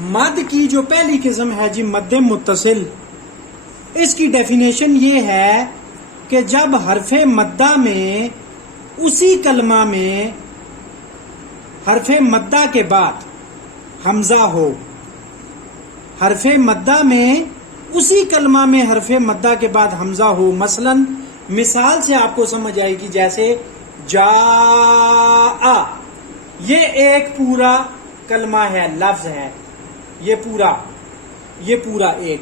مد کی جو پہلی قسم ہے جی مد متصل، اس کی ڈیفینیشن یہ ہے کہ جب حرف مدہ میں اسی کلمہ میں حرف مدہ کے بعد حمزہ ہو، حرف مدہ میں اسی کلمہ میں حرف مدہ کے بعد حمزہ ہو. مثلا مثال سے آپ کو سمجھ آئے گی، جیسے جاء، یہ ایک پورا کلمہ ہے، لفظ ہے، یہ پورا ایک،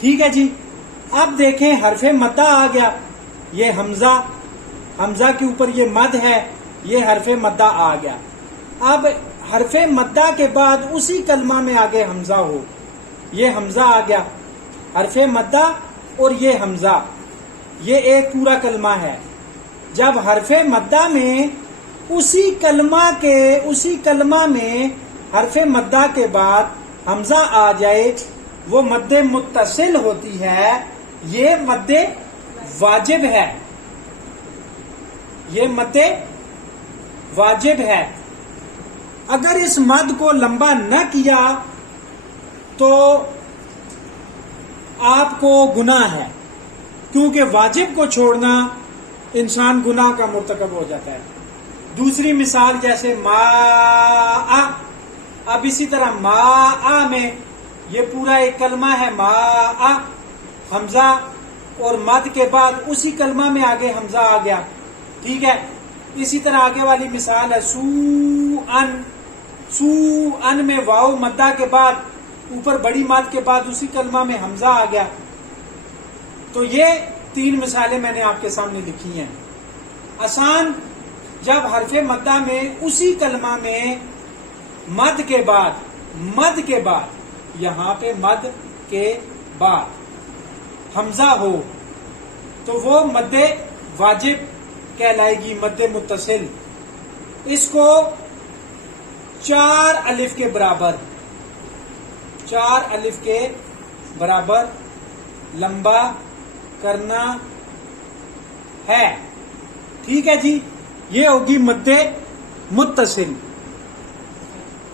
ٹھیک ہے جی. اب دیکھیں حرف مدہ آ گیا، یہ حمزہ کے اوپر یہ مد ہے، یہ حرف مدہ آ گیا. اب حرف مدہ کے بعد اسی کلمہ میں آگے حمزہ ہو، یہ حمزہ آ گیا، حرف مدہ اور یہ حمزہ، یہ ایک پورا کلمہ ہے. جب حرف مدہ میں اسی کلمہ میں حرف مدہ کے بعد حمزہ آ جائے، وہ مد متصل ہوتی ہے، یہ مد واجب ہے، یہ مد واجب ہے. اگر اس مد کو لمبا نہ کیا تو آپ کو گناہ ہے، کیونکہ واجب کو چھوڑنا انسان گناہ کا مرتکب ہو جاتا ہے. دوسری مثال جیسے ماء، اب اسی طرح ماء میں یہ پورا ایک کلمہ ہے، ماء، حمزہ اور مد کے بعد اسی کلمہ میں آگے حمزہ آ گیا، ٹھیک ہے. اسی طرح آگے والی مثال ہے سوءن میں واو مدہ کے بعد اوپر بڑی مد کے بعد اسی کلمہ میں حمزہ آ گیا. تو یہ 3 مثالیں میں نے آپ کے سامنے لکھی ہیں. آسان، جب حرف مدہ میں اسی کلمہ میں مد کے بعد یہاں پہ مد کے بعد حمزہ ہو تو وہ مد واجب کہلائے گی، مد متصل. اس کو 4 الف کے برابر لمبا کرنا ہے، ٹھیک ہے جی. یہ ہوگی مد متصل.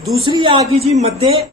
دوسری آگی جی مد